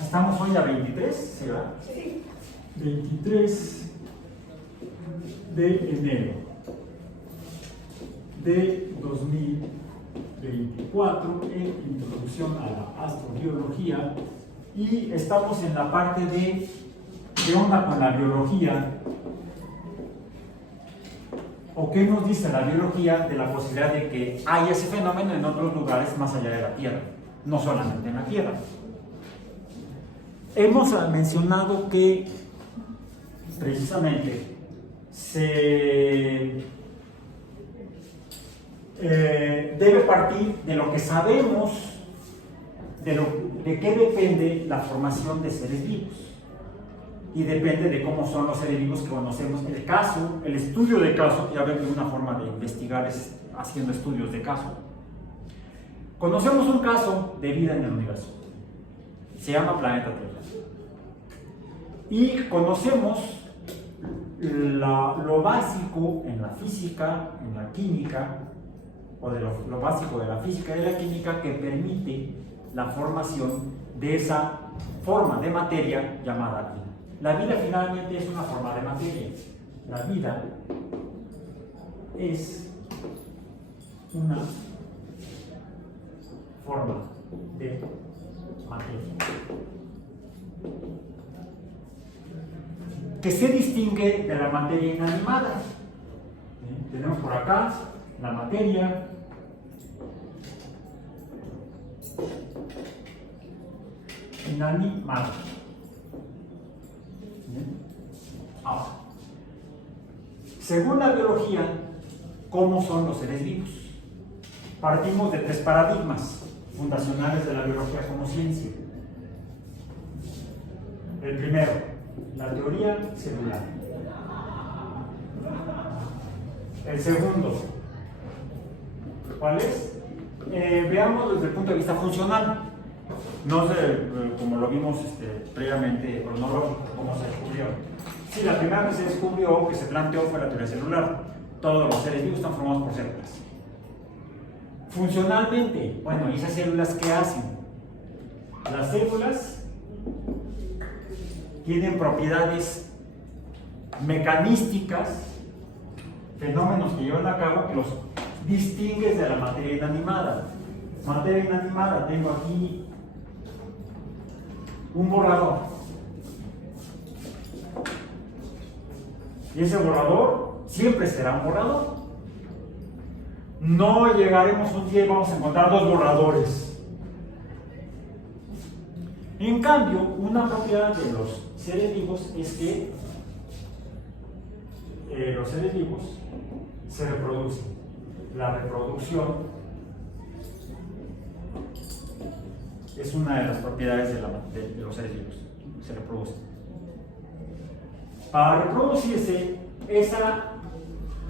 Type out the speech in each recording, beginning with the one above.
Estamos hoy a 23, ¿sí, verdad? Sí. 23 de enero de 2024 en Introducción a la Astrobiología, y estamos en la parte de qué onda con la biología, o qué nos dice la biología de la posibilidad de que haya ese fenómeno en otros lugares más allá de la Tierra, no solamente en la Tierra. Hemos mencionado que precisamente se debe partir de lo que sabemos de qué depende la formación de seres vivos, y depende de cómo son los seres vivos que conocemos. El caso, el estudio de caso, ya ven que una forma de investigar es haciendo estudios de caso. Conocemos un caso de vida en el universo, se llama planeta Tierra, y conocemos lo básico en la física, en la química, o de lo básico de la física y de la química que permite la formación de esa forma de materia llamada vida. La vida finalmente es una forma de materia. La vida es una forma de materia que se distingue de la materia inanimada. Tenemos por acá la materia inanimada. Ahora, según la biología, ¿cómo son los seres vivos? Partimos de tres paradigmas fundacionales de la biología como ciencia. El primero, la teoría celular. El segundo, ¿cuál es? Veamos desde el punto de vista funcional. No sé, como lo vimos previamente, cronológico, cómo se descubrió. Sí, la primera vez que se descubrió, que se planteó, fue la teoría celular. Todos los seres vivos están formados por células. Funcionalmente, bueno, ¿y esas células qué hacen? Las células tienen propiedades mecanísticas, fenómenos que llevan a cabo que los distingues de la materia inanimada. Materia inanimada, tengo aquí un borrador. Y ese borrador siempre será un borrador. No llegaremos un día y vamos a encontrar dos borradores. En cambio, una propiedad de los seres vivos es que los seres vivos se reproducen. La reproducción es una de las propiedades de los seres vivos. Se reproducen. Para reproducirse, esa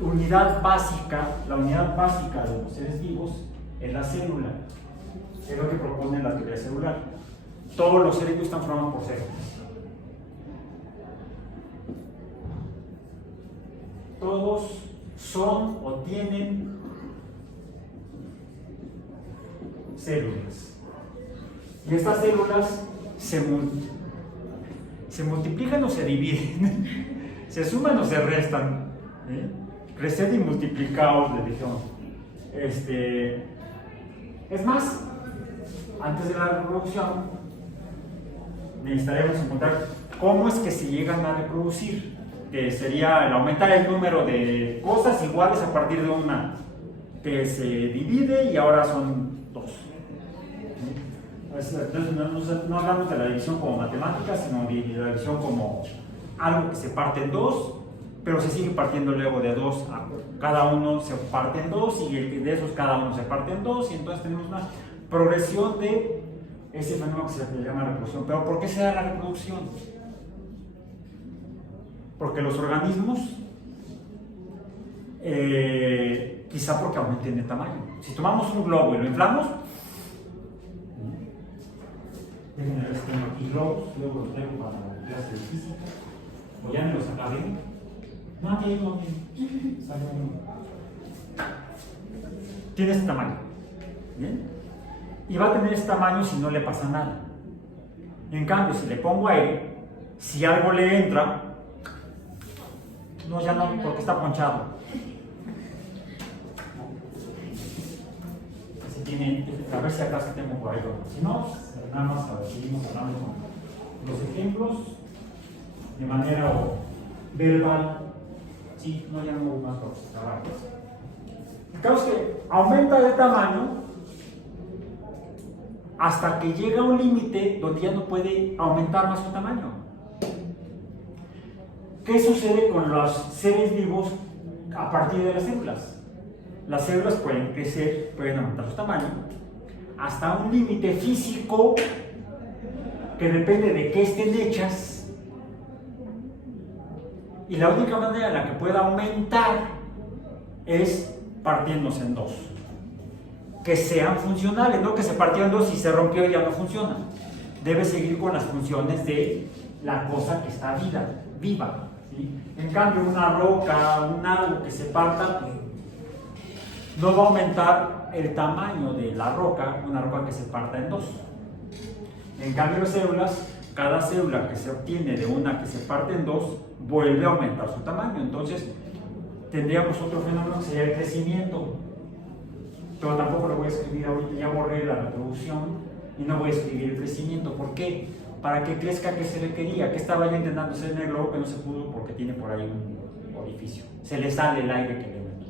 unidad básica, la unidad básica de los seres vivos es la célula. Es lo que propone la teoría celular. Todos los seres vivos están formados por células. Todos son o tienen células. Y estas células se multiplican o se dividen, se suman o se restan. Creced y multiplicaos, le dijeron. Es más, antes de la reproducción, necesitaremos encontrar cómo es que se llegan a reproducir, que sería el aumentar el número de cosas iguales a partir de una que se divide y ahora son dos. Entonces no hablamos de la división como matemática, sino de la división como algo que se parte en dos, pero se sigue partiendo luego de dos, cada uno se parte en dos, y de esos cada uno se parte en dos, y entonces tenemos una progresión de ese fenómeno que se llama reproducción. ¿Pero por qué se da la reproducción? Porque los organismos, quizá porque aumenten de tamaño. Si tomamos un globo y lo inflamos, déjenme ver si tengo aquí globos, luego los tengo para la clase de física, o ya me los acabé. No, aquí hay uno, tiene este tamaño, ¿bien? Y va a tener este tamaño si no le pasa nada. En cambio, si le pongo aire, si algo le entra, no, ya no, porque está ponchado. Así tiene, a ver si acaso tengo por ahí. Si no, nada más a ver, seguimos hablando con los ejemplos de manera verbal. Sí, no, ya no más por trabajar. El caso es que aumenta de tamaño hasta que llega a un límite donde ya no puede aumentar más su tamaño. ¿Qué sucede con los seres vivos a partir de las células? Las células pueden crecer, pueden aumentar su tamaño hasta un límite físico que depende de qué estén hechas, y la única manera en la que pueda aumentar es partiéndose en dos, que sean funcionales, no que se partió en dos y se rompió y ya no funciona. Debe seguir con las funciones de la cosa que está viva, ¿sí? En cambio, una roca, un algo que se parta, pues, no va a aumentar el tamaño de la roca, una roca que se parta en dos. En cambio, las células, cada célula que se obtiene de una que se parte en dos, vuelve a aumentar su tamaño. Entonces, tendríamos otro fenómeno que sería el crecimiento. Pero tampoco lo voy a escribir ahorita, ya borré la reproducción y no voy a escribir el crecimiento. ¿Por qué? Para que crezca, ¿qué se requería? ¿Qué estaba ya intentando hacer en el globo que no se pudo porque tiene por ahí un orificio? Se le sale el aire que le metió.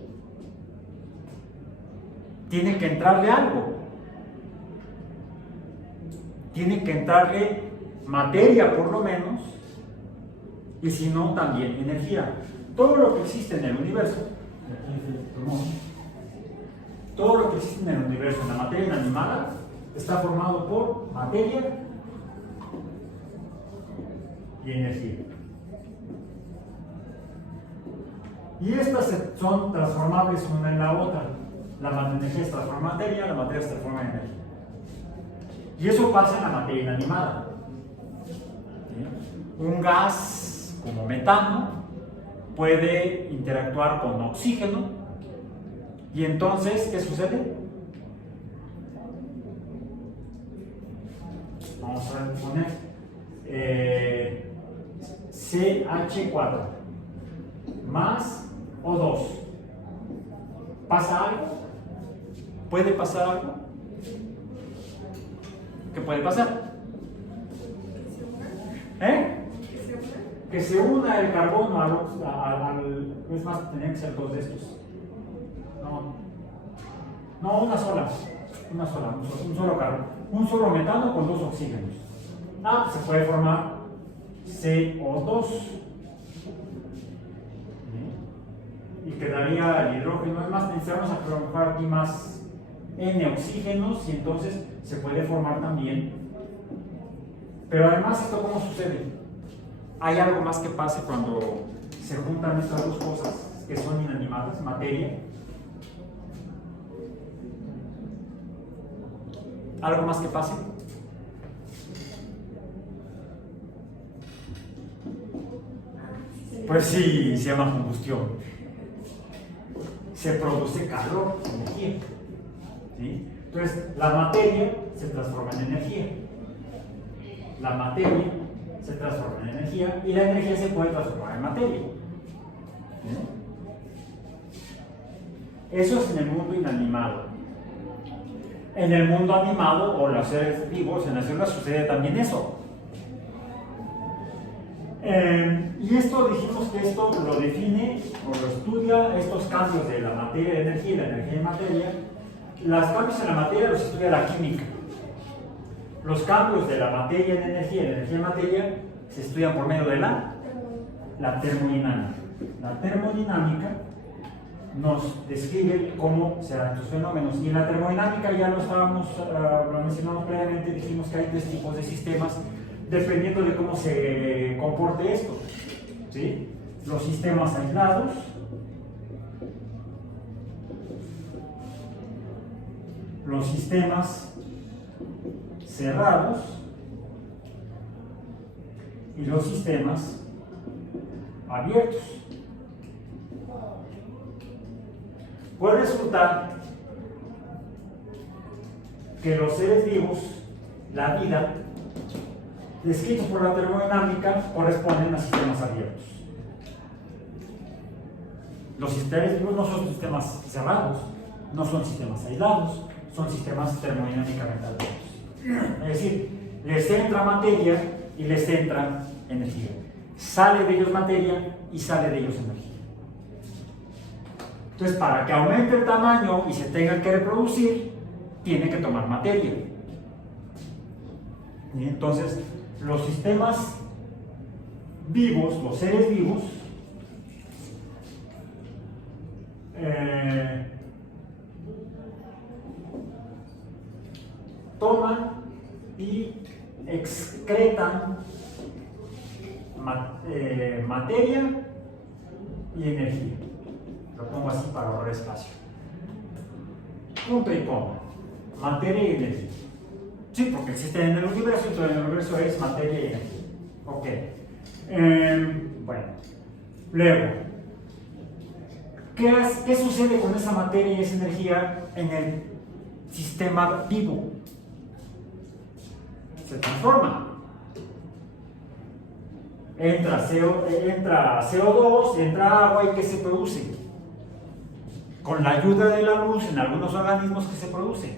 Tiene que entrarle algo. Tiene que entrarle materia por lo menos, y si no, también energía. Todo lo que existe en el universo, todo lo que existe en el universo, en la materia inanimada, está formado por materia y energía. Y estas son transformables una en la otra. La energía se transforma en materia, la materia se transforma en energía. Y eso pasa en la materia inanimada. ¿Sí? Un gas como metano puede interactuar con oxígeno, y entonces, ¿qué sucede? Vamos a poner CH4 más O2. ¿Pasa algo? ¿Puede pasar algo? ¿Qué puede pasar? Que se una el carbono al es más, tenían que ser dos de estos. No, una sola, un solo carbono, un solo metano con dos oxígenos. Pues se puede formar CO2 y quedaría el hidrógeno. Es más, necesitamos a colocar aquí más N oxígenos, y entonces se puede formar también. Pero además, ¿esto cómo sucede? Hay algo más que pase cuando se juntan estas dos cosas que son inanimadas, materia. ¿Algo más que pase? Pues sí, se llama combustión. Se produce calor, energía. ¿Sí? Entonces, la materia se transforma en energía. La materia se transforma en energía, y la energía se puede transformar en materia. ¿Sí? Eso es en el mundo inanimado. En el mundo animado, o los seres vivos, en las células, sucede también eso. Y esto, dijimos que esto lo define o lo estudia, estos cambios de la materia y energía, y la energía y materia. Los cambios en la materia los estudia la química. Los cambios de la materia en energía y la energía en materia se estudian por medio de la termodinámica. La termodinámica nos describe cómo se dan estos fenómenos. Y en la termodinámica ya lo mencionamos previamente, dijimos que hay tres tipos de sistemas dependiendo de cómo se comporte esto. ¿Sí? Los sistemas aislados, los sistemas cerrados y los sistemas abiertos. Puede resultar que los seres vivos, la vida, descritos por la termodinámica corresponden a sistemas abiertos. Los sistemas vivos no son sistemas cerrados, no son sistemas aislados, son sistemas termodinámicamente abiertos. Es decir, les entra materia y les entra energía. Sale de ellos materia y sale de ellos energía. Entonces, para que aumente el tamaño y se tenga que reproducir, tiene que tomar materia. Y entonces, los sistemas vivos, los seres vivos, toman y excretan materia y energía. Lo pongo así para ahorrar espacio. Punto y coma. Materia y energía. Sí, porque existe en el universo, entonces el universo es materia y energía. Ok. Bueno. Luego, ¿qué sucede con esa materia y esa energía en el sistema vivo? Se transforma. Entra CO2, entra agua y ¿qué se produce? Con la ayuda de la luz en algunos organismos, ¿qué se produce?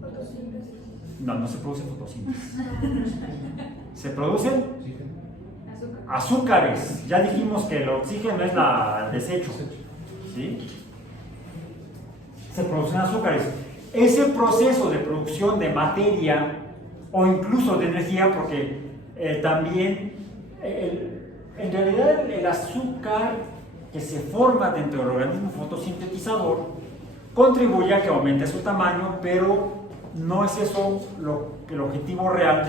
Fotosíntesis. No se produce fotosíntesis. ¿Se producen? Azúcar. Azúcares. Ya dijimos que el oxígeno es el desecho. ¿Sí? Se producen azúcares. Ese proceso de producción de materia o incluso de energía, porque también en realidad el azúcar que se forma dentro del organismo fotosintetizador contribuye a que aumente su tamaño, pero no es eso el objetivo real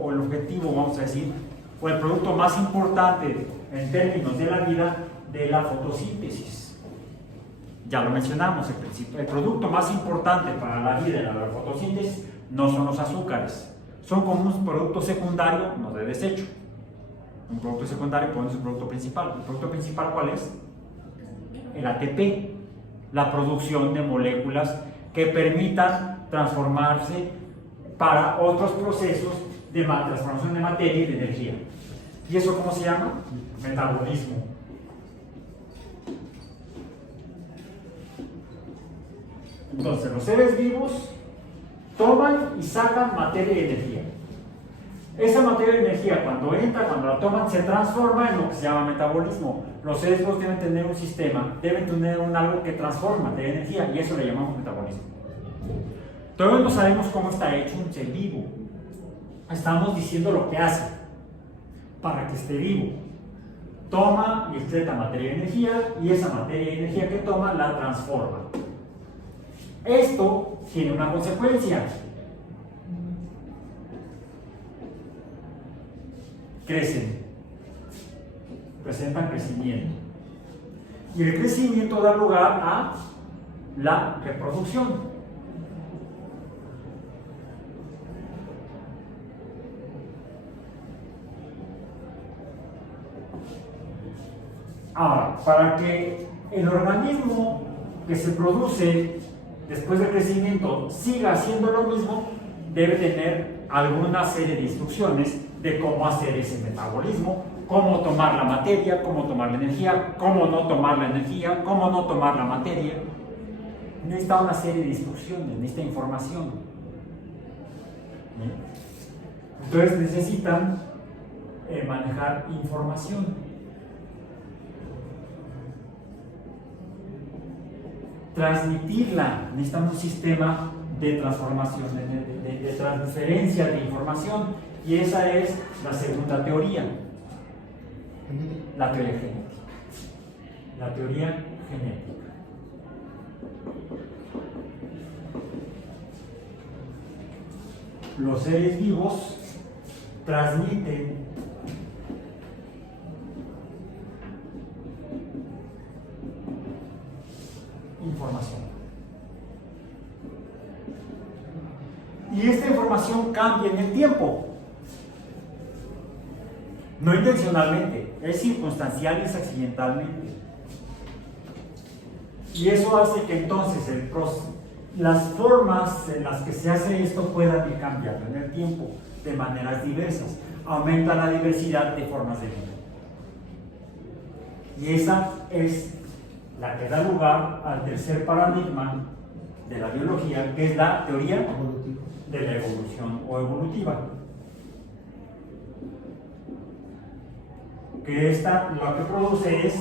o el objetivo, vamos a decir, o el producto más importante en términos de la vida de la fotosíntesis. Ya lo mencionamos, el producto más importante para la vida de la fotosíntesis no son los azúcares, son como un producto secundario, no de desecho. Un producto secundario puede ser un producto principal. ¿El producto principal cuál es? El ATP, la producción de moléculas que permitan transformarse para otros procesos de transformación de materia y de energía. ¿Y eso cómo se llama? Metabolismo. Entonces, los seres vivos toman y sacan materia y energía. Esa materia y energía, cuando la toman, se transforma en lo que se llama metabolismo. Los seres vivos deben tener un sistema, deben tener algo que transforma de energía, y eso le llamamos metabolismo. Todavía no sabemos cómo está hecho un ser vivo. Estamos diciendo lo que hace para que esté vivo. Toma y excreta materia y energía, y esa materia y energía que toma la transforma. Esto tiene una consecuencia. Crecen, presentan crecimiento. Y el crecimiento da lugar a la reproducción. Ahora, para que el organismo que se produce después del crecimiento siga haciendo lo mismo, debe tener alguna serie de instrucciones de cómo hacer ese metabolismo, cómo tomar la materia, cómo tomar la energía, cómo no tomar la energía, cómo no tomar la materia. Necesita una serie de instrucciones, necesita información. Entonces necesitan manejar información. Transmitirla, necesitan un sistema de transformación, de transferencia de información. Y esa es la segunda teoría, la teoría genética. La teoría genética. Los seres vivos transmiten información. Y esta información cambia en el tiempo. No intencionalmente, es circunstancial y es accidentalmente. Y eso hace que entonces las formas en las que se hace esto puedan ir cambiando en el tiempo. de maneras diversas, aumenta la diversidad de formas de vida. Y esa es la que da lugar al tercer paradigma de la biología, que es la teoría de la evolución o evolutiva. Que esta lo que produce es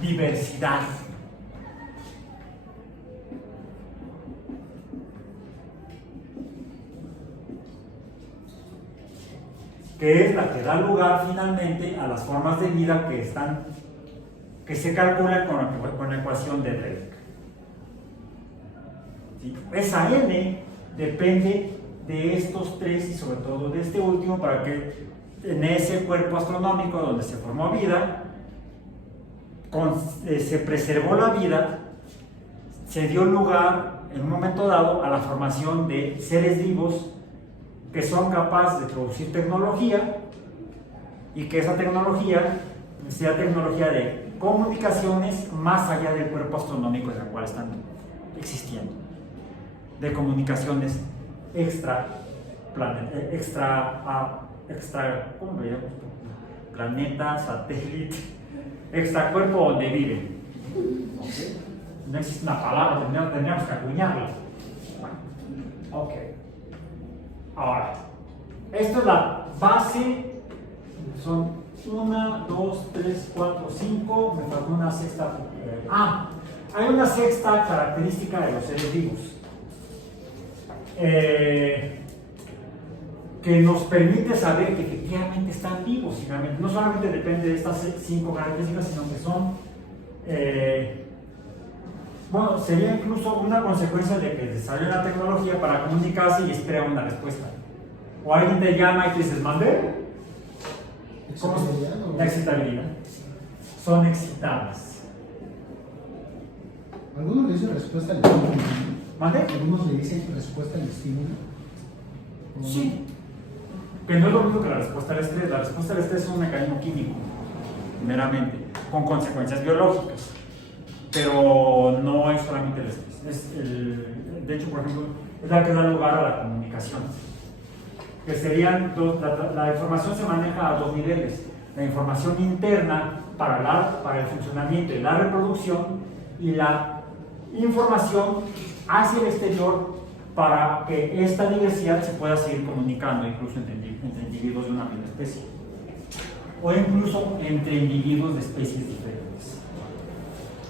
diversidad. Que es la que da lugar finalmente a las formas de vida que se calculan con la ecuación de Drake. ¿Sí? Esa n depende de estos tres y sobre todo de este último, para que en ese cuerpo astronómico donde se formó vida, se preservó la vida, se dio lugar en un momento dado a la formación de seres vivos que son capaces de producir tecnología, y que esa tecnología sea tecnología de comunicaciones más allá del cuerpo astronómico en el cual están existiendo, de comunicaciones ¿cómo lo llamo? Planeta, satélite, extra cuerpo donde viven. ¿Okay? No existe una palabra, tendríamos que acuñarla. Bueno, ok. Ahora, esto es la base. Son 1, 2, 3, 4, 5. Me faltó una sexta. Hay una sexta característica de los seres vivos que nos permite saber que efectivamente están vivos. Y realmente no solamente depende de estas 5 características, sino que son bueno, sería incluso una consecuencia de que desarrolle la tecnología para comunicarse y espera una respuesta. O alguien te llama y te dices, ¿mandé? ¿Cómo se llama? La excitabilidad. Son excitables. ¿Algunos le dicen respuesta al estímulo? ¿Mande? ¿Algunos le dicen respuesta al estímulo? Sí. Que no es lo mismo que la respuesta al estrés. La respuesta al estrés es un mecanismo químico, meramente, con consecuencias biológicas. Pero no es solamente el estrés. De hecho, por ejemplo, es la que da lugar a la comunicación. Que serían la información se maneja a 2 niveles: la información interna para el funcionamiento y la reproducción, y la información hacia el exterior para que esta diversidad se pueda seguir comunicando, incluso entre individuos de una misma especie, o incluso entre individuos de especies diferentes.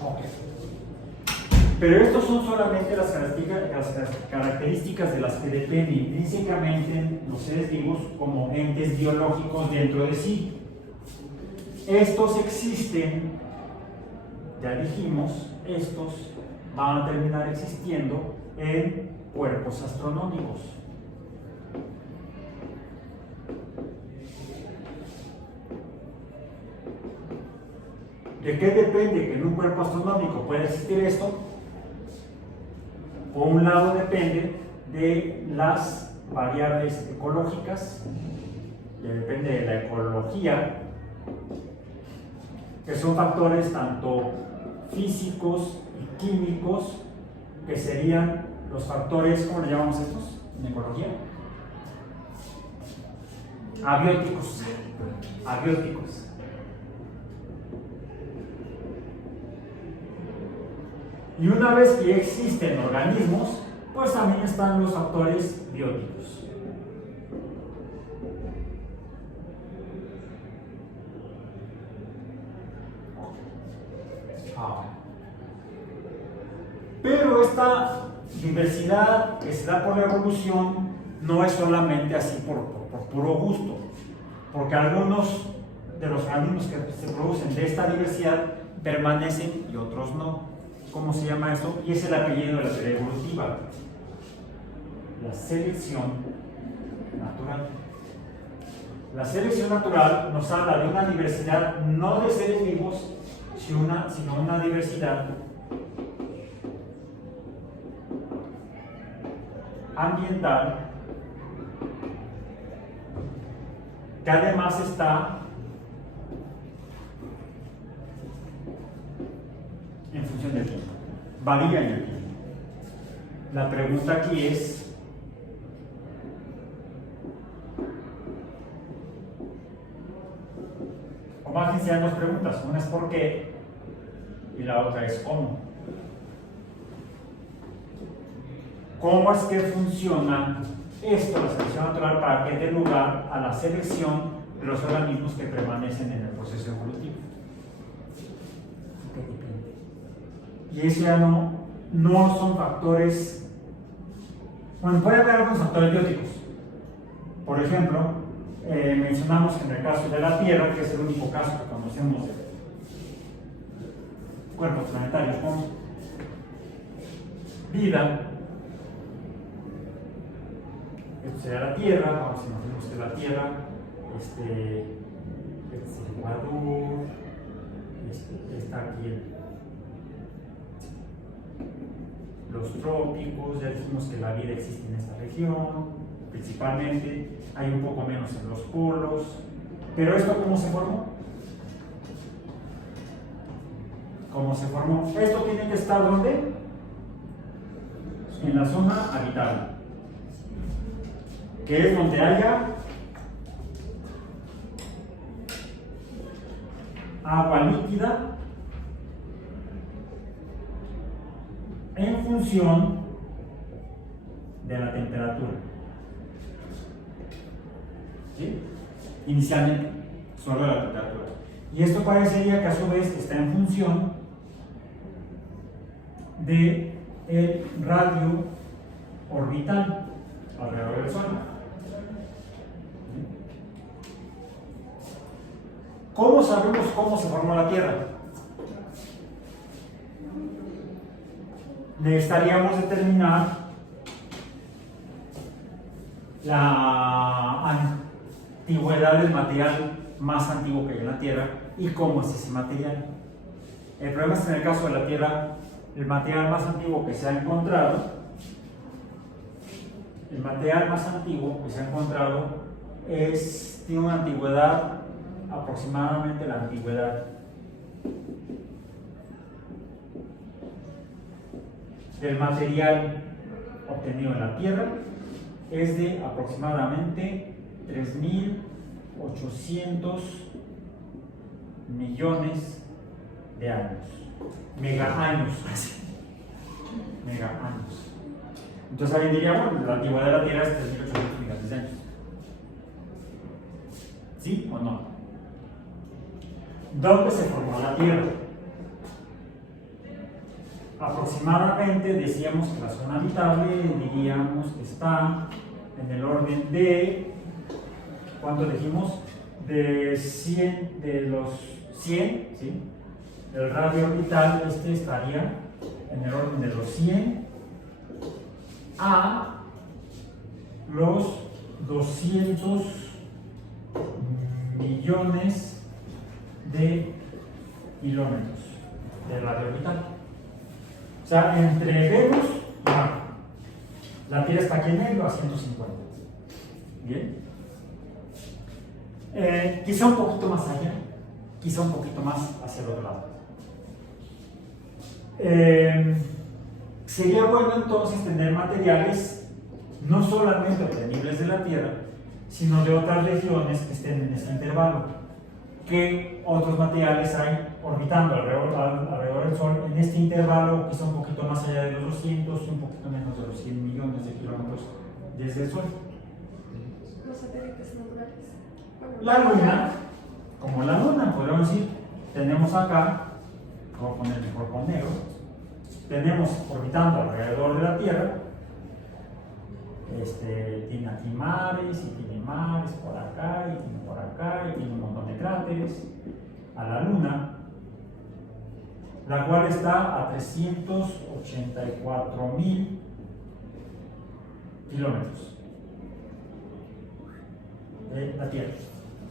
Okay. Pero estos son solamente las características de las que dependen intrínsecamente los seres vivos como entes biológicos dentro de sí. Estos existen, ya dijimos, estos van a terminar existiendo en cuerpos astronómicos. ¿De qué depende que en un cuerpo astronómico pueda existir esto? Por un lado depende de las variables ecológicas, depende de la ecología, que son factores tanto físicos y químicos, que serían los factores, ¿cómo le llamamos estos en ecología? Abióticos. Abióticos. Y una vez que existen organismos, pues también están los factores bióticos. Pero esta diversidad que se da por la evolución no es solamente así por puro gusto, porque algunos de los organismos que se producen de esta diversidad permanecen y otros no. ¿Cómo se llama eso? Y es el apellido de la teoría evolutiva: la selección natural. La selección natural nos habla de una diversidad no de seres vivos, sino una diversidad ambiental, que además está en función del tiempo, varía en el tiempo. La pregunta aquí es, Como aquí se dan dos preguntas, una es por qué y la otra es cómo. ¿Cómo es que funciona esto, la selección natural, para que dé lugar a la selección de los organismos que permanecen en el proceso evolutivo? Y eso ya no son factores. Bueno, puede haber algunos factores bióticos. Por ejemplo, mencionamos en el caso de la Tierra, que es el único caso que conocemos de cuerpos planetarios con vida. Esto sería la Tierra, vamos a imaginarnos que la Tierra, este es el Ecuador, está aquí los trópicos, ya dijimos que la vida existe en esta región, principalmente, hay un poco menos en los polos, pero ¿esto cómo se formó? ¿Cómo se formó? Esto tiene que estar ¿dónde? En la zona habitable, que es donde haya agua líquida en función de la temperatura. ¿Sí? Inicialmente, solo la temperatura. Y esto parecería que a su vez está en función del radio orbital alrededor del Sol. ¿Cómo sabemos cómo se formó la Tierra? Necesitaríamos determinar la antigüedad del material más antiguo que hay en la Tierra y cómo es ese material. El problema es que en el caso de la Tierra, el material más antiguo que se ha encontrado, tiene una antigüedad, aproximadamente la antigüedad del material obtenido en la Tierra es de aproximadamente 3.800 millones de años, megaaños. Entonces alguien diría, bueno, la antigüedad de la Tierra es 3.800 millones de años. ¿Sí o no? ¿Dónde se formó la Tierra? Aproximadamente decíamos que la zona habitable, diríamos que está en el orden de, ¿cuánto dijimos? De 100, de los 100, ¿sí? El radio orbital estaría en el orden de los 100 a los 200 millones de kilómetros de radio orbital. O sea, entre Venus y Marte. La Tierra está aquí en medio a 150. Bien. Quizá un poquito más allá, quizá un poquito más hacia el otro lado. Sería bueno entonces tener materiales no solamente obtenibles de la Tierra, sino de otras regiones que estén en este intervalo. ¿Qué otros materiales hay orbitando alrededor del Sol en este intervalo, quizá un poquito más allá de los 200 y un poquito menos de los 100 millones de kilómetros desde el Sol? Los satélites naturales. Bueno, La Luna, como la Luna, podríamos decir, tenemos acá, voy a poner mejor con negro, tenemos orbitando alrededor de la Tierra, tiene aquí mares, y tiene mares por acá, y tiene por acá, y tiene un montón de cráteres. A la Luna, la cual está a 384.000 kilómetros de la Tierra.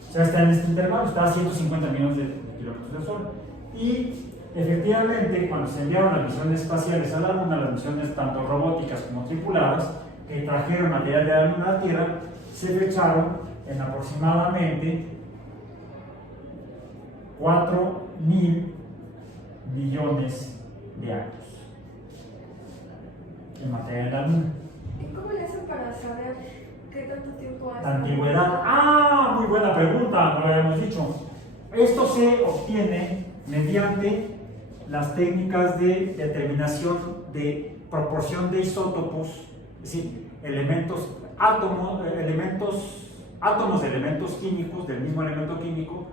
O sea, está en este intervalo, está a 150 millones de kilómetros del Sol. Y efectivamente, cuando se enviaron las misiones espaciales a la Luna, las misiones tanto robóticas como tripuladas, que trajeron material de la Luna a la Tierra, se fecharon en aproximadamente 4.000 millones de años. El material de la Luna. ¿Y cómo le hacen para saber qué tanto tiempo hace? La antigüedad. Ah, muy buena pregunta, no lo habíamos dicho. Esto se obtiene mediante las técnicas de determinación de proporción de isótopos, es decir, átomos de elementos químicos, del mismo elemento químico,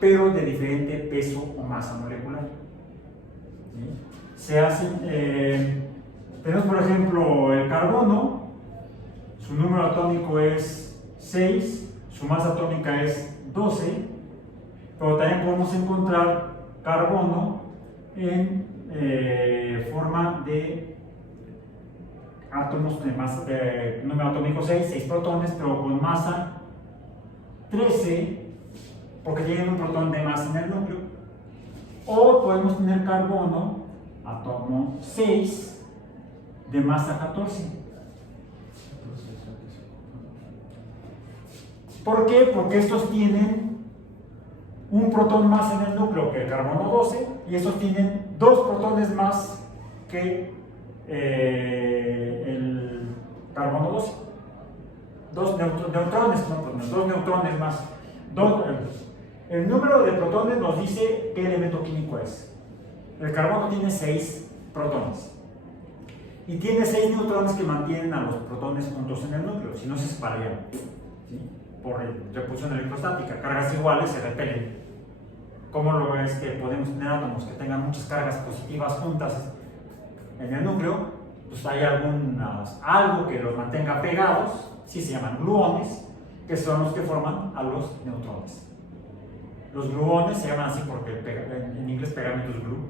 pero de diferente peso o masa molecular. ¿Sí? Se hacen, tenemos por ejemplo el carbono, su número atómico es 6, su masa atómica es 12, pero también podemos encontrar carbono en forma de átomos de número atómico 6 protones, pero con masa 13, porque tienen un protón de más en el núcleo. O podemos tener carbono, átomo 6, de masa 14. ¿Por qué? Porque estos tienen un protón más en el núcleo que el carbono 12 y estos tienen 2 protones más que el carbono 12. 2 neutrones, no protones, 2 neutrones más. El número de protones nos dice qué elemento químico es. El carbono tiene 6 protones y tiene 6 neutrones que mantienen a los protones juntos en el núcleo, si no se separarían, ¿sí? Por repulsión electrostática, cargas iguales se repelen. ¿Cómo lo es que podemos tener átomos que tengan muchas cargas positivas juntas en el núcleo? Pues hay algo que los mantenga pegados, sí se llaman gluones, que son los que forman a los neutrones. Los gluones se llaman así porque en inglés pegamento es glue.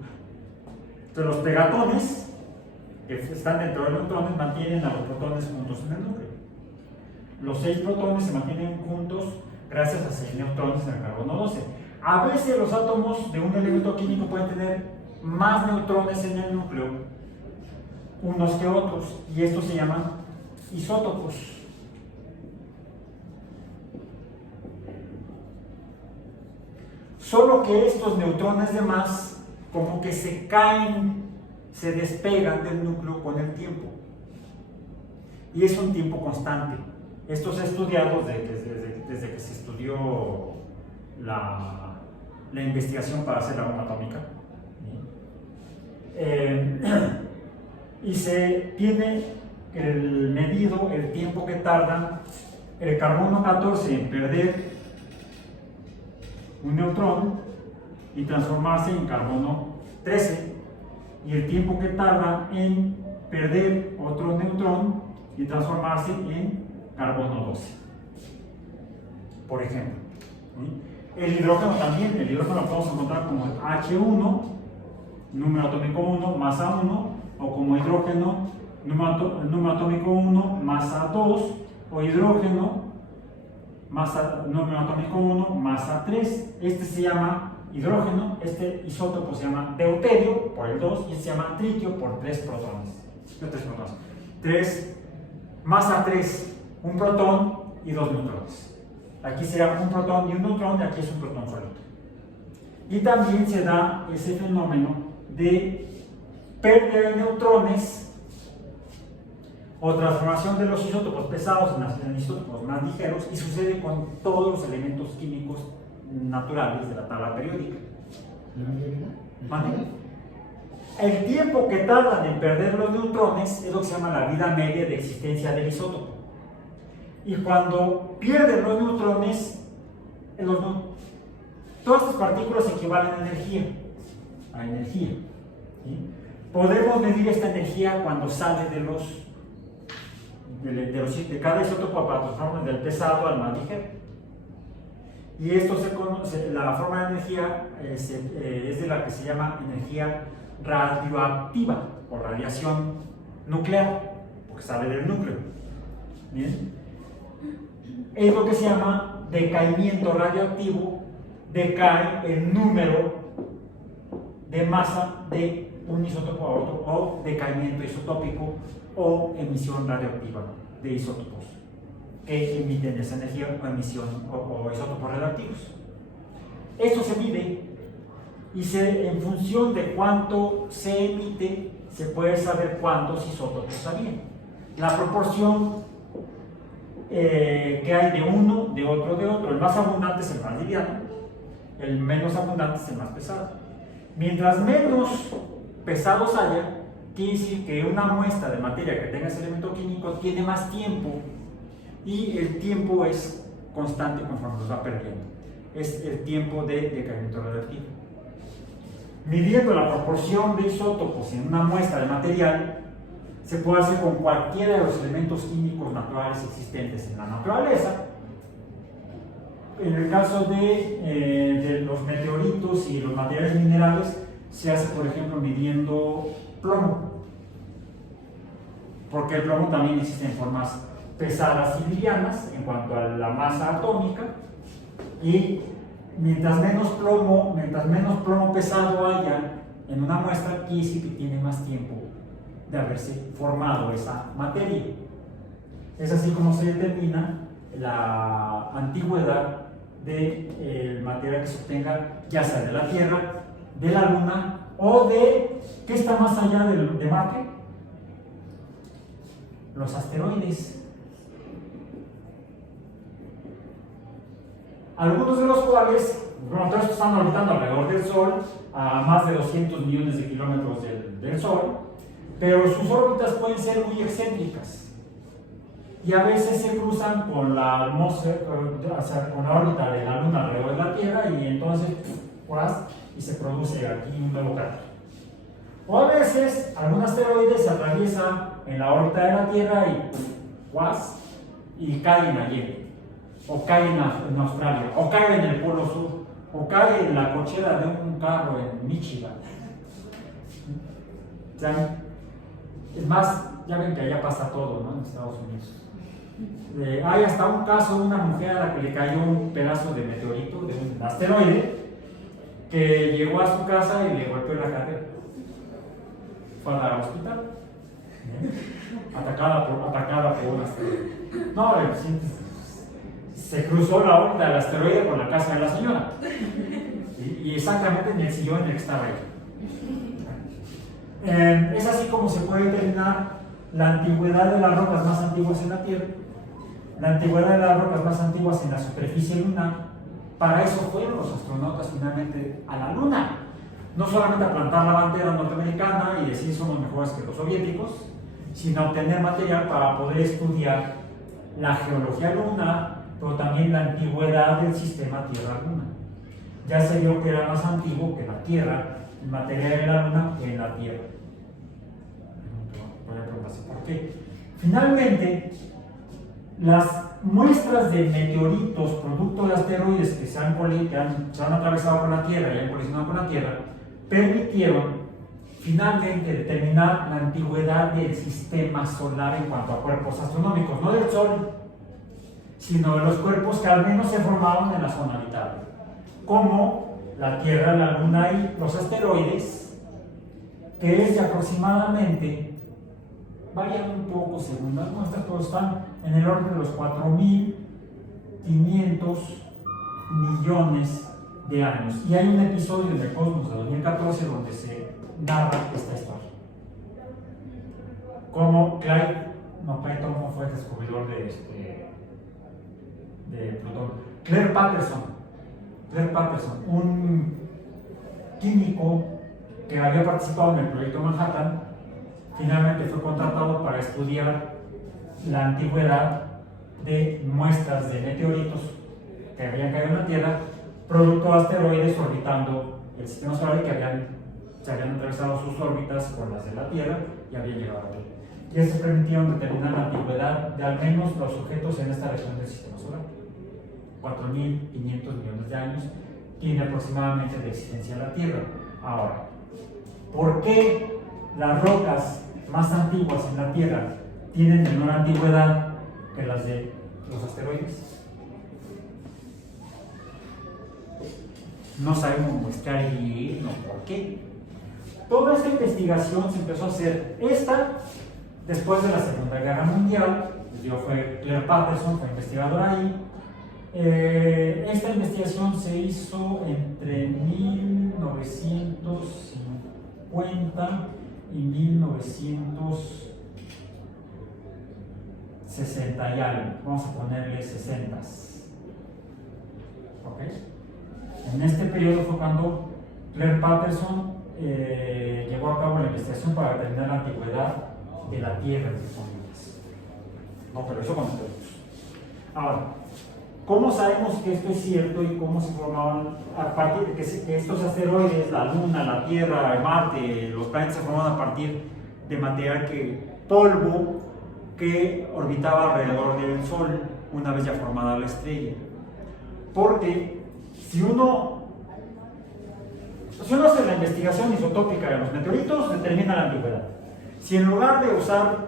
Entonces los pegatones, que están dentro de los neutrones, mantienen a los protones juntos en el núcleo. Los 6 protones se mantienen juntos gracias a 6 neutrones en el carbono 12. A veces los átomos de un elemento químico pueden tener más neutrones en el núcleo unos que otros, y estos se llaman isótopos. Solo que estos neutrones de más como que se caen, se despegan del núcleo con el tiempo, y es un tiempo constante. Esto se ha estudiado desde que se estudió la investigación para hacer la bomba atómica. Y se tiene medido el tiempo que tarda el carbono 14 en perder un neutrón y transformarse en carbono 13, y el tiempo que tarda en perder otro neutrón y transformarse en carbono 12, por ejemplo. El hidrógeno también, el hidrógeno lo podemos encontrar como H1, número atómico 1, masa 1, o como hidrógeno, número atómico 1, masa 2, o hidrógeno, número atómico 1, masa 3. Este se llama hidrógeno, este isótopo se llama deuterio por el 2, y este se llama tritio por 3 protones. Masa 3, un protón y 2 neutrones. Aquí será un protón y un neutrón, y aquí es un protón solito. Y también se da ese fenómeno de pérdida de neutrones o transformación de los isótopos pesados en isótopos más ligeros, y sucede con todos los elementos químicos naturales de la tabla periódica. ¿Vale? El tiempo que tardan en perder los neutrones es lo que se llama la vida media de existencia del isótopo. Y cuando pierden los neutrones, todas estas partículas equivalen a energía. ¿Sí? Podemos medir esta energía cuando sale de cada isótopo para transformarse del pesado al más ligero. Y esto la forma de energía es de la que se llama energía radioactiva o radiación nuclear, porque sale del núcleo. ¿Bien? Es lo que se llama decaimiento radioactivo. Decae el número de masa de un isótopo a otro, o decaimiento isotópico, o emisión radioactiva de isótopos que emiten esa energía, o emisión o isótopos radioactivos. Esto se mide, y en función de cuánto se emite se puede saber cuántos isótopos había. La proporción que hay de uno, de otro, el más abundante es el más liviano, el menos abundante es el más pesado. Mientras menos pesados haya, quiere decir que una muestra de materia que tenga ese elemento químico tiene más tiempo, y el tiempo es constante conforme los va perdiendo. Es el tiempo de decaimiento radioactivo. Midiendo la proporción de isótopos en una muestra de material, se puede hacer con cualquiera de los elementos químicos naturales existentes en la naturaleza. En el caso de los meteoritos y los materiales minerales, se hace, por ejemplo, midiendo plomo, porque el plomo también existe en formas pesadas y livianas en cuanto a la masa atómica, y mientras menos plomo pesado haya en una muestra, quiere decir que tiene más tiempo de haberse formado esa materia. Es así como se determina la antigüedad del material que se obtenga, ya sea de la Tierra, de la Luna o de, ¿qué está más allá de Marte? Los asteroides. Algunos de los cuales, bueno, todos estos están orbitando alrededor del Sol, a más de 200 millones de kilómetros del Sol, pero sus órbitas pueden ser muy excéntricas y a veces se cruzan con la atmósfera, o sea, con la órbita de la Luna alrededor de la Tierra, y entonces y se produce aquí un nuevo cráter. O a veces algún asteroide se atraviesa en la órbita de la Tierra y cae en allí, o cae en Australia, o cae en el Polo Sur, o cae en la cochera de un carro en Michigan. Es más, ya ven que allá pasa todo, ¿no? En Estados Unidos. Hay hasta un caso de una mujer a la que le cayó un pedazo de meteorito, de un asteroide, que llegó a su casa y le golpeó la cadera. Fue al hospital, atacada por un asteroide. No, se cruzó la órbita del asteroide con la casa de la señora, y exactamente en el sillón en el que estaba ella. Es así como se puede determinar la antigüedad de las rocas más antiguas en la Tierra, la antigüedad de las rocas más antiguas en la superficie lunar. Para eso fueron los astronautas finalmente a la Luna, no solamente a plantar la bandera norteamericana y decir somos mejores que los soviéticos, sino a obtener material para poder estudiar la geología lunar, pero también la antigüedad del sistema Tierra-Luna. Ya se vio que era más antiguo que la Tierra en materia de la Luna que en la Tierra. Voy a preguntarse por qué. Finalmente, las muestras de meteoritos producto de asteroides que se han atravesado con la Tierra y han colisionado con la Tierra permitieron finalmente determinar la antigüedad del sistema solar en cuanto a cuerpos astronómicos, no del Sol, sino de los cuerpos que al menos se formaron en la zona habitable, como la Tierra, la Luna y los asteroides, que es de aproximadamente, varían un poco según las muestras, pero están en el orden de los 4.500 millones de años. Y hay un episodio de Cosmos de 2014 donde se narra esta historia. Como Clyde Tombaugh fue el descubridor de Plutón. Claire Patterson, un químico que había participado en el proyecto Manhattan, finalmente fue contratado para estudiar la antigüedad de muestras de meteoritos que habían caído en la Tierra, producto de asteroides orbitando el sistema solar, y que se habían atravesado sus órbitas con las de la Tierra y habían llegado a la Tierra. Y esto permitieron determinar la antigüedad de al menos los objetos en esta región del sistema solar. 4.500 millones de años tiene aproximadamente de existencia la Tierra. Ahora, ¿por qué las rocas más antiguas en la Tierra tienen menor antigüedad que las de los asteroides? No sabemos muestrar bien o por qué. Toda esta investigación se empezó a hacer después de la Segunda Guerra Mundial. Fue Claire Patterson, fue investigadora ahí. Esta investigación se hizo entre 1950 y 1960 y algo, vamos a ponerle 60. ¿Ok? En este cuando Claire Patterson llevó a cabo la investigación para determinar la antigüedad de la Tierra, entre comillas. No, pero eso con meteoritos. Ahora, ¿cómo sabemos que esto es cierto y cómo se formaban a partir de que estos asteroides, la Luna, la Tierra, Marte, los planetas se formaban a partir de material polvo que orbitaba alrededor del Sol una vez ya formada la estrella? Porque si uno hace la investigación isotópica de los meteoritos, determina la antigüedad. Si en lugar de usar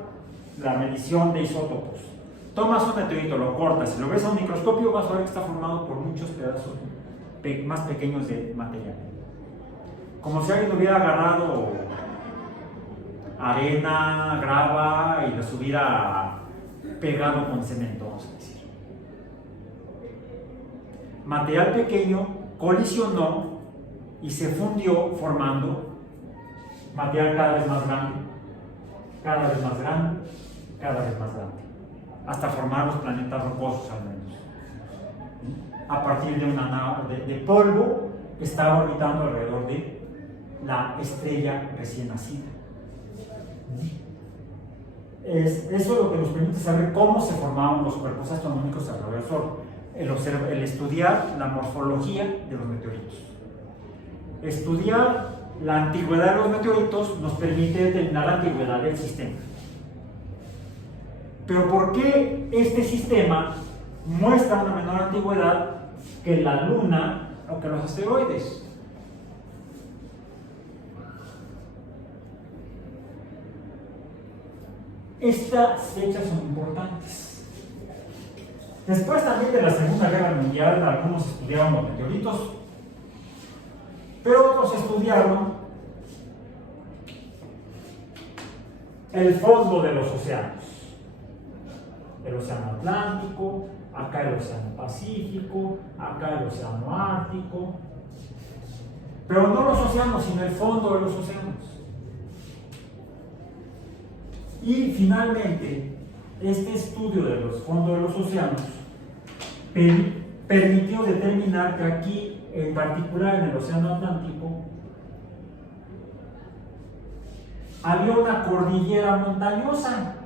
la medición de isótopos, tomas un meteorito, lo cortas y lo ves a un microscopio, vas a ver que está formado por muchos pedazos más pequeños de material. Como si alguien hubiera agarrado arena, grava y los hubiera pegado con cemento, vamos a decir. Material pequeño colisionó y se fundió formando material cada vez más grande, cada vez más grande, cada vez más grande, hasta formar los planetas rocosos al menos. A partir de polvo que estaba orbitando alrededor de la estrella recién nacida. Eso es lo que nos permite saber cómo se formaban los cuerpos astronómicos alrededor del Sol. El estudiar la morfología de los meteoritos. Estudiar la antigüedad de los meteoritos nos permite determinar la antigüedad del sistema. Pero ¿por qué este sistema muestra una menor antigüedad que la Luna o que los asteroides? Estas fechas son importantes. Después también de la Segunda Guerra Mundial, algunos estudiaron los meteoritos, pero otros estudiaron el fondo de los océanos. El océano Atlántico, acá el océano Pacífico, acá el océano Ártico. Pero no los océanos, sino el fondo de los océanos. Y finalmente, este estudio de los fondos de los océanos permitió determinar que aquí, en particular en el océano Atlántico, había una cordillera montañosa.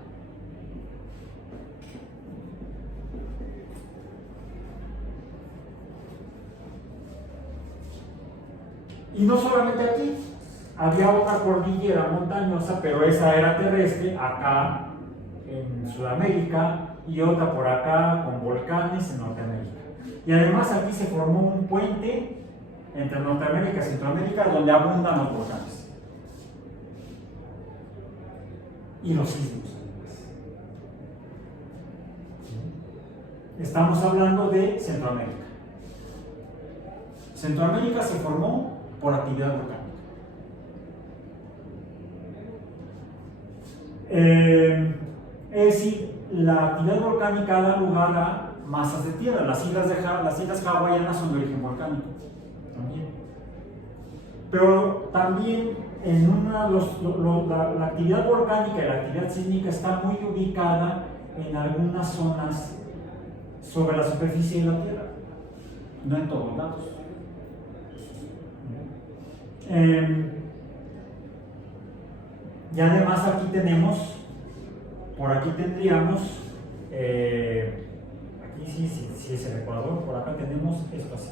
Y no solamente aquí, había otra cordillera montañosa, pero esa era terrestre, acá en Sudamérica, y otra por acá con volcanes en Norteamérica. Y además aquí se formó un puente entre Norteamérica y Centroamérica donde abundan los volcanes. Y los sismos. Estamos hablando de Centroamérica. Centroamérica se formó por actividad volcánica. Es decir, la actividad volcánica da lugar a masas de tierra. Las islas hawaianas son de origen volcánico también. Pero también la actividad volcánica y la actividad sísmica está muy ubicada en algunas zonas sobre la superficie de la Tierra, no en todos lados. Y además aquí tenemos, por aquí tendríamos, aquí sí es el Ecuador, por acá tenemos esto así,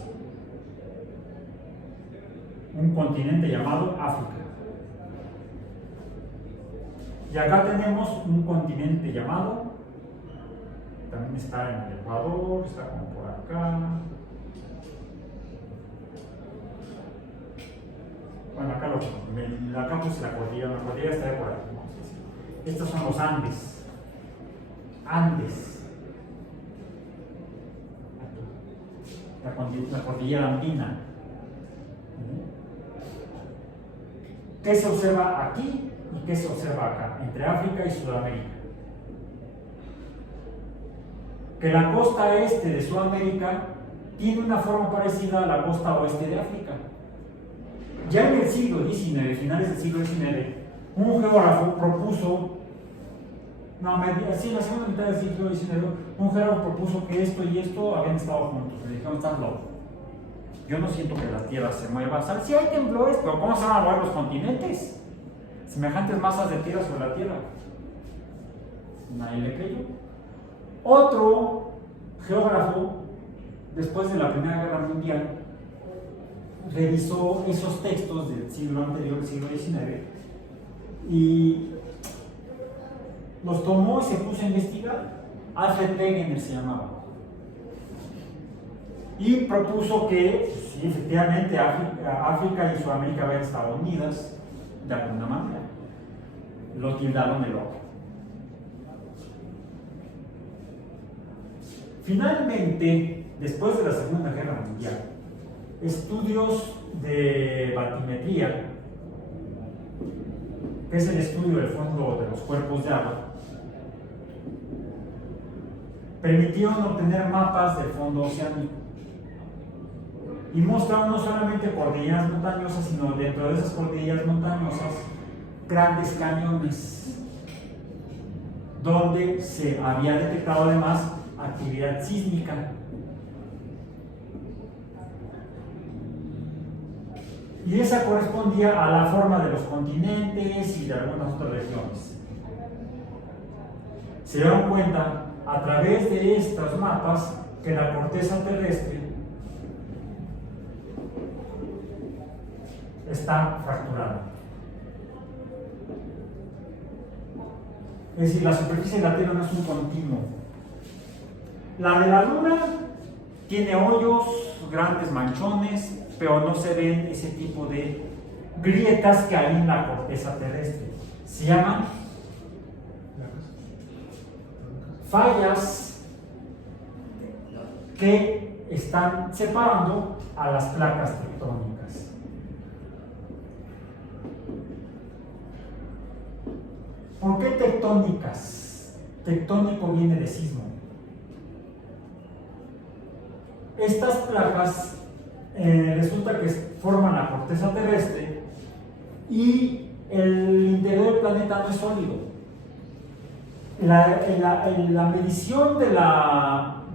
un continente llamado África. Y acá tenemos un continente llamado, también está en el Ecuador, está como por acá. Bueno, acá puse la cordillera está por aquí. Estos son los Andes. La cordillera andina. ¿Qué se observa aquí y qué se observa acá? Entre África y Sudamérica. Que la costa este de Sudamérica tiene una forma parecida a la costa oeste de África. Ya en el siglo XIX, finales del siglo XIX, un geógrafo propuso, en la segunda mitad del siglo XIX, un geógrafo propuso que esto y esto habían estado juntos. Le dijeron, están locos. yo no siento que la Tierra se mueva. O sea, sí hay temblores, pero ¿cómo se van a mover los continentes? Semejantes masas de tierra sobre la Tierra. Nadie le creyó. Otro geógrafo, después de la Primera Guerra Mundial, revisó esos textos del siglo anterior, del siglo XIX, y los tomó y se puso a investigar. Alfred Wegener se llamaba. Y propuso que, sí, efectivamente, África y Sudamérica habían estado unidas de alguna manera. Lo tildaron de loco. Finalmente, después de la Segunda Guerra Mundial, estudios de batimetría, que es el estudio del fondo de los cuerpos de agua, permitieron obtener mapas del fondo oceánico y mostraron no solamente cordilleras montañosas, sino dentro de esas cordilleras montañosas grandes cañones donde se había detectado además actividad sísmica. Y esa correspondía a la forma de los continentes y de algunas otras regiones. Se dieron cuenta a través de estos mapas que la corteza terrestre está fracturada. Es decir, la superficie de la Tierra no es un continuo. La de la Luna tiene hoyos, grandes manchones, pero no se ven ese tipo de grietas que hay en la corteza terrestre. Se llaman fallas que están separando a las placas tectónicas. ¿Por qué tectónicas? Tectónico viene de sismo. Estas placas resulta que forman la corteza terrestre y el interior del planeta no es sólido. La medición de la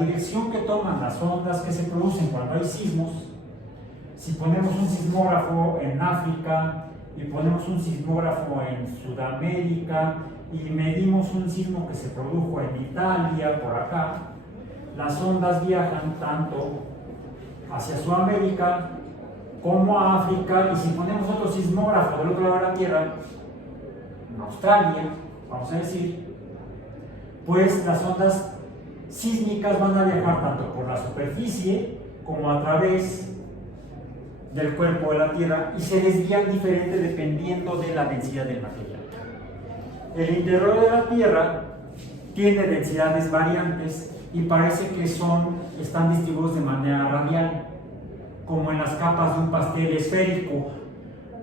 dirección que toman las ondas que se producen cuando hay sismos, si ponemos un sismógrafo en África y ponemos un sismógrafo en Sudamérica y medimos un sismo que se produjo en Italia, por acá, las ondas viajan tanto hacia Sudamérica como a África, y si ponemos otro sismógrafo del otro lado de la Tierra, en Australia, vamos a decir, pues las ondas sísmicas van a viajar tanto por la superficie como a través del cuerpo de la Tierra y se desvían diferente dependiendo de la densidad del material. El interior de la Tierra tiene densidades variantes y parece que están distribuidos de manera radial, como en las capas de un pastel esférico.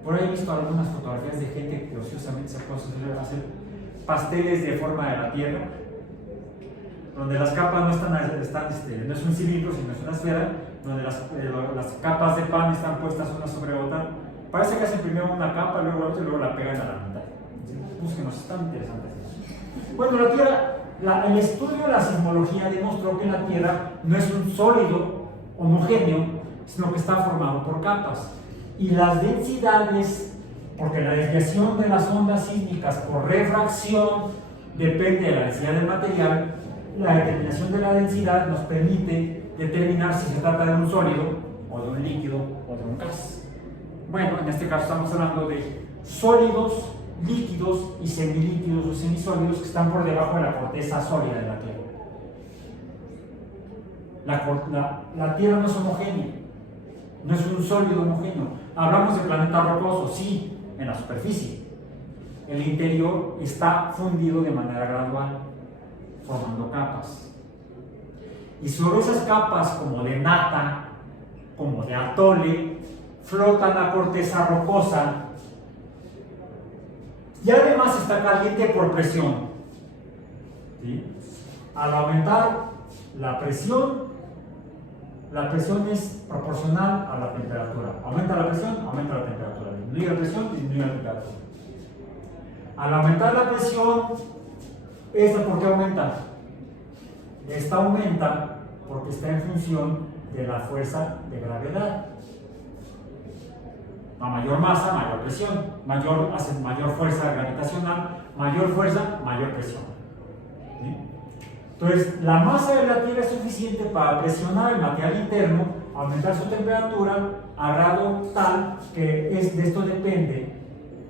Por ahí he visto algunas fotografías de gente que ociosamente se puede hacer pasteles de forma de la Tierra, donde las capas no no es un cilindro, sino es una esfera, donde las capas de pan están puestas una sobre otra. Parece que hacen primero una capa, luego otra y luego la pegan a la mitad. Búsquenos, están interesantes. Bueno, la Tierra, el estudio de la sismología demostró que la Tierra no es un sólido homogéneo, sino que está formado por capas. Y las densidades, porque la desviación de las ondas sísmicas por refracción depende de la densidad del material, la determinación de la densidad nos permite determinar si se trata de un sólido, o de un líquido, o de un gas. Bueno, en este caso estamos hablando de sólidos, líquidos y semilíquidos o semisólidos que están por debajo de la corteza sólida de la Tierra. La Tierra no es homogénea, no es un sólido homogéneo. Hablamos de planeta rocoso, sí, en la superficie. El interior está fundido de manera gradual, formando capas. Y sobre esas capas, como de nata, como de atole, flota la corteza rocosa y además está caliente por presión. ¿Sí? Al aumentar la presión es proporcional a la temperatura. Aumenta la presión, aumenta la temperatura. Disminuye la presión, disminuye la temperatura. Al aumentar la presión, ¿esta por qué aumenta? Esta aumenta porque está en función de la fuerza de gravedad. A mayor masa, mayor presión, mayor fuerza gravitacional, mayor fuerza, mayor presión. ¿Sí? Entonces, la masa de la Tierra es suficiente para presionar el material interno, aumentar su temperatura a grado tal que de esto depende,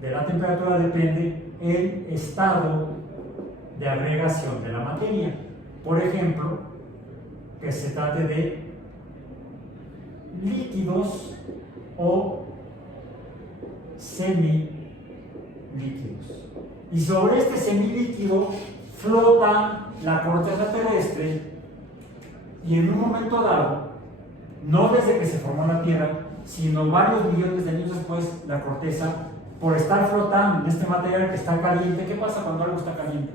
de la temperatura depende el estado de agregación de la materia. Por ejemplo, que se trate de líquidos o semilíquidos. Y sobre este semilíquido flota la corteza terrestre y en un momento dado, no desde que se formó la Tierra, sino varios millones de años después, la corteza, por estar flotando en este material que está caliente. ¿Qué pasa cuando algo está caliente?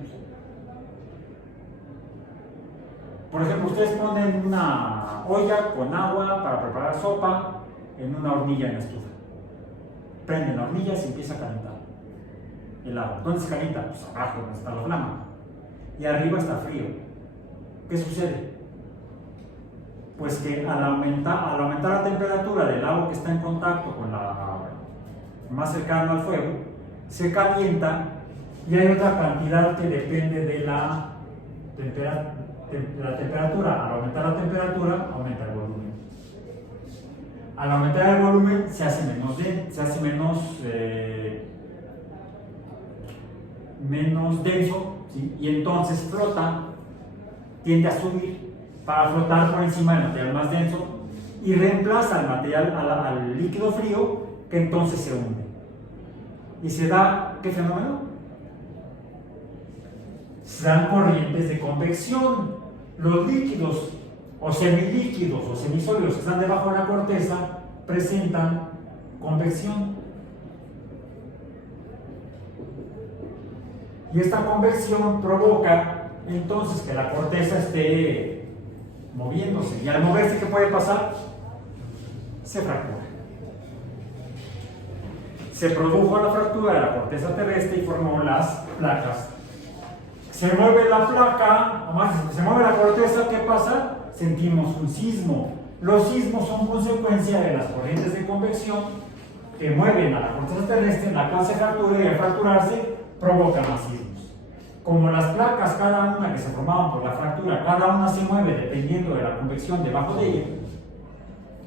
Por ejemplo, ustedes ponen una olla con agua para preparar sopa en una hornilla en la estufa. Prenden la hornilla y se empieza a calentar el agua. ¿Dónde se calienta? Pues abajo, donde está la flama. Y arriba está frío. ¿Qué sucede? Pues que al aumentar la temperatura del agua que está en contacto con la más cercana al fuego, se calienta y hay otra cantidad que depende de la temperatura. Al aumentar la temperatura, aumenta el volumen. Al aumentar el volumen, se hace menos denso, ¿sí? Y entonces flota, tiende a subir para flotar por encima del material más denso y reemplaza al material, al líquido frío, que entonces se hunde. ¿Y se da qué fenómeno? Se dan corrientes de convección. Los líquidos o semilíquidos o semisólidos que están debajo de la corteza presentan convección. Y esta convección provoca entonces que la corteza esté moviéndose. Y al moverse, ¿qué puede pasar? Se fractura. Se produjo la fractura de la corteza terrestre y formó las placas. Se mueve la placa, o más, se mueve la corteza, ¿qué pasa? Sentimos un sismo. Los sismos son consecuencia de las corrientes de convección que mueven a la corteza terrestre, en la cual se fractura y al fracturarse provoca más sismos. Como las placas, cada una que se formaban por la fractura, cada una se mueve dependiendo de la convección debajo de ella,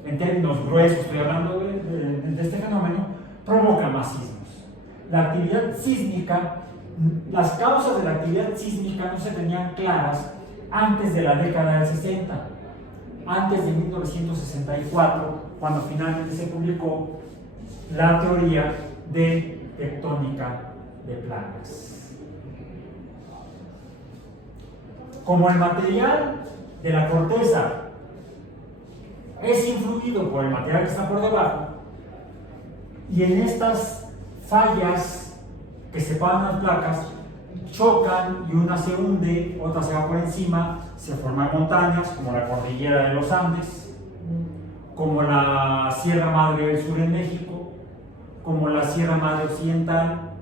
en términos gruesos estoy hablando de este fenómeno, provoca más sismos. La actividad sísmica, las causas de la actividad sísmica no se tenían claras antes de la década del 60, antes de 1964, cuando finalmente se publicó la teoría de tectónica de placas. Como el material de la corteza es influido por el material que está por debajo, y en estas fallas que separan las placas chocan y una se hunde, otra se va por encima, se forman montañas como la cordillera de los Andes, como la Sierra Madre del Sur en México, como la Sierra Madre Occidental,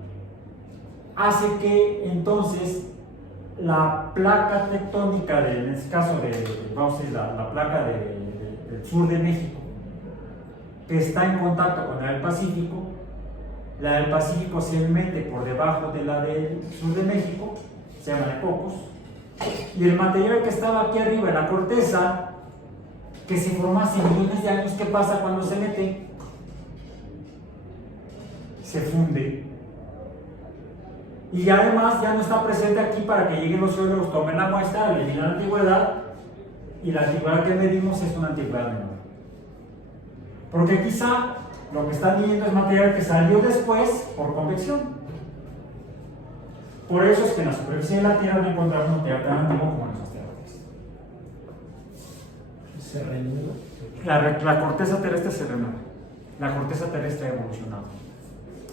hace que entonces la placa tectónica, en este caso vamos a decir, la placa del sur de México, que está en contacto con la del Pacífico, la del Pacífico se mete por debajo de la del sur de México, se llama de Cocos, y el material que estaba aquí arriba, la corteza, que se formó hace millones de años, ¿qué pasa cuando se mete? Se funde. Y además ya no está presente aquí para que lleguen los geólogos, tomen la muestra, eliminen la antigüedad, y la antigüedad que medimos es una antigüedad menor. Porque quizá lo que están viendo es material que salió después por convección. Por eso es que en la superficie de la Tierra no encontramos un material tan antiguo como en los asteroides. Se renueva. La corteza terrestre se renueva. La corteza terrestre ha evolucionado.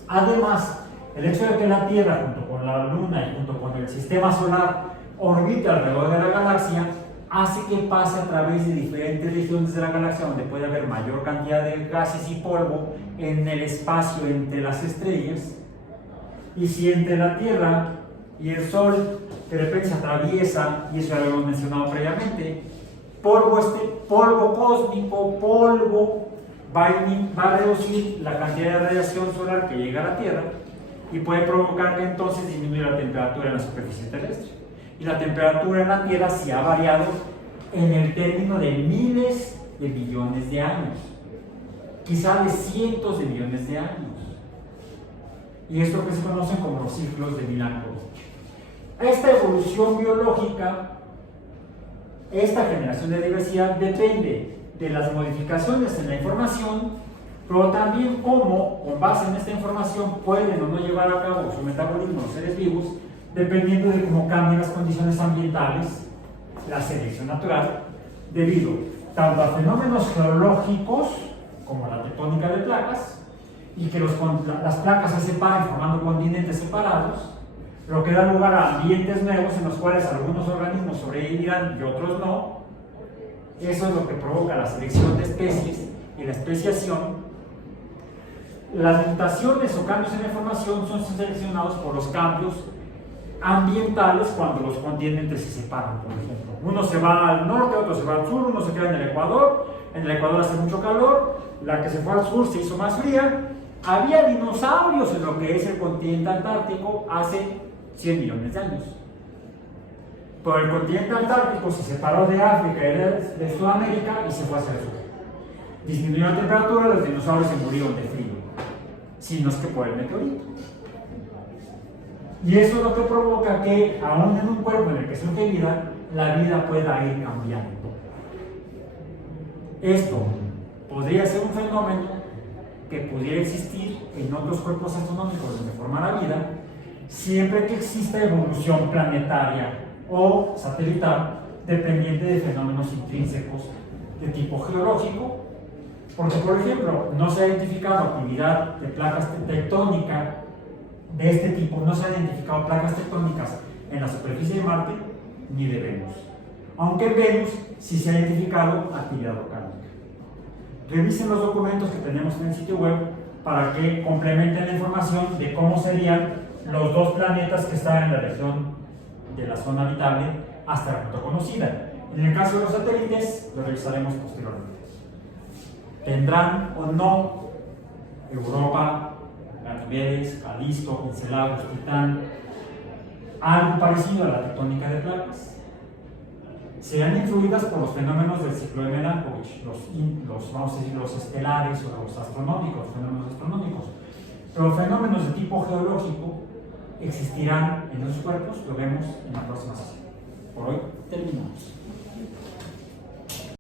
Además, el hecho de que la Tierra, junto con la Luna y junto con el sistema solar, orbite alrededor de la galaxia, hace que pase a través de diferentes regiones de la galaxia donde puede haber mayor cantidad de gases y polvo en el espacio entre las estrellas. Y si entre la Tierra y el Sol de repente se atraviesa, y eso ya lo hemos mencionado previamente, polvo cósmico, polvo, va a reducir la cantidad de radiación solar que llega a la Tierra y puede provocar que entonces disminuya la temperatura en la superficie terrestre. Y la temperatura en la Tierra se ha variado en el término de miles de millones de años, quizá de cientos de millones de años. Y es lo que se conocen como los ciclos de Milankovitch. Esta evolución biológica, esta generación de diversidad depende de las modificaciones en la información, pero también cómo, con base en esta información, pueden o no llevar a cabo su metabolismo los seres vivos, dependiendo de cómo cambien las condiciones ambientales, la selección natural, debido tanto a fenómenos geológicos como la tectónica de placas, y que las placas se separen formando continentes separados, lo que da lugar a ambientes nuevos en los cuales algunos organismos sobrevivirán y otros no. Eso es lo que provoca la selección de especies y la especiación. Las mutaciones o cambios en la información son seleccionados por los cambios ambientales cuando los continentes se separan, por ejemplo. Uno se va al norte, otro se va al sur, uno se queda en el Ecuador hace mucho calor, la que se fue al sur se hizo más fría. Había dinosaurios en lo que es el continente antártico hace 100 millones de años. Pero el continente antártico se separó de África y de Sudamérica y se fue hacia el sur. Disminuyó la temperatura, los dinosaurios se murieron de frío, si no es que por el meteorito. Y eso es lo que provoca que, aún en un cuerpo en el que surge vida, la vida pueda ir cambiando. Esto podría ser un fenómeno que pudiera existir en otros cuerpos astronómicos donde formara vida, siempre que exista evolución planetaria o satelital dependiente de fenómenos intrínsecos de tipo geológico, porque, por ejemplo, no se ha identificado actividad de placas tectónicas de este tipo, no se han identificado placas tectónicas en la superficie de Marte ni de Venus, aunque en Venus sí se ha identificado actividad volcánica. Revisen los documentos que tenemos en el sitio web para que complementen la información de cómo serían los dos planetas que están en la región de la zona habitable hasta la punta conocida. En el caso de los satélites, lo revisaremos posteriormente. ¿Tendrán o no Europa, Ganímedes, Calisto, Enceladus, Titán algo parecido a la tectónica de placas? Serán influidas por los fenómenos del ciclo de Milankovitch, los estelares o los astronómicos, fenómenos astronómicos. Pero fenómenos de tipo geológico existirán en esos cuerpos, lo vemos en la próxima sesión. Por hoy terminamos.